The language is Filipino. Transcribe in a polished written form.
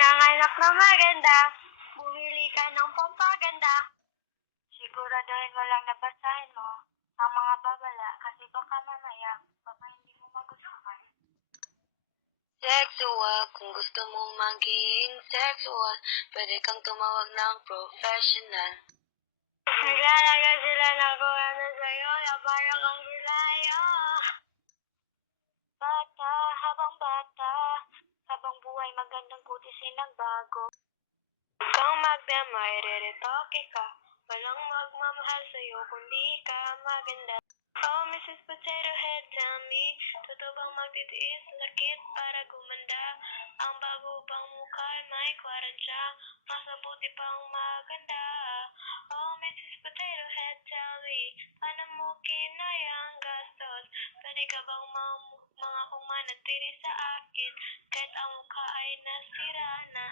Pinanganak na maganda, bumili ka ng pampaganda. Siguraduhin mo lang nabasahin mo ang mga babala kasi baka mamaya, baka hindi mo magustuhan. Sexual, kung gusto mong maging sexual, pwede kang tumawag ng professional. Naglalagay sila ng kung ano sa'yo, na parang kang bilayo. Bata, habang buhay magandang kutis nagbago. Kung magdemo ay re-retoke ka, walang magmamahal sa'yo kundi ka maganda. Oh, Mrs. Potato Head, tell me, totoo bang magtitiis ng sakit para gumanda? Ang bago bang mukha ay may kwarantya, mas mabuti pang maganda. Oh, Mrs. Potato Head, tell me, paano mo kinayang gastos? Pwede ka bang mga kumanatili sa akin, kahit ang mukha ay nasira na?